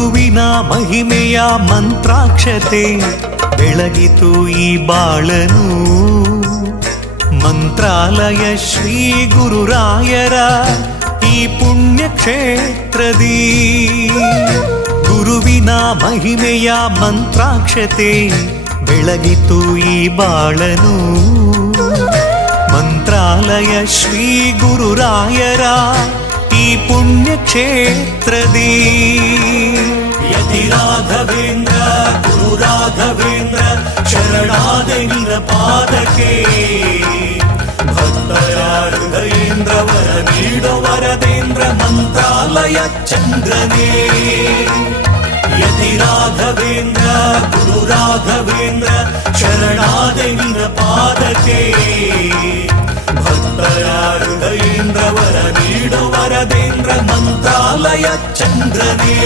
ಗುರುವಿನ ಮಹಿಮೆಯ ಮಂತ್ರಾಕ್ಷತೆ ಬೆಳಗಿತು ಈ ಬಾಳನು. ಮಂತ್ರಾಲಯ ಶ್ರೀ ಗುರುರಾಯರ ಈ ಪುಣ್ಯ ಕ್ಷೇತ್ರದಿ ಗುರುವಿನ ಮಹಿಮೆಯ ಮಂತ್ರಾಕ್ಷತೆ ಬೆಳಗಿತು ಈ ಬಾಳನು. ಮಂತ್ರಾಲಯ ಶ್ರೀ ಗುರುರಾಯರ ಈ ಪುಣ್ಯ ಕ್ಷೇತ್ರದಿ ಯತಿ ರಾಘವೇಂದ್ರ ಗುರು ರಾಘವೇಂದ್ರ ಶರಣಾದೆ ನಿನ್ನ ಪಾದಕ್ಕೆ. ಭಕ್ತರ ಹೃದಯೇಂದ್ರ ವರ ನೀಡೋ ವರದೇಂದ್ರ ಮಂತ್ರಾಲಯ ಚಂದ್ರನೇ. ಯತಿ ರಾಘವೇಂದ್ರ ಗುರು ರಾಘವೇಂದ್ರ ಶರಣಾದೆ ನಿನ್ನ ಪಾದಕ್ಕೆ. ಭಕ್ತರ ಹೃದಯೇಂದ್ರ ವರ ನೀಡೋ ವರದೇಂದ್ರ ಮಂತ್ರಾಲಯ ಚಂದ್ರನೇ.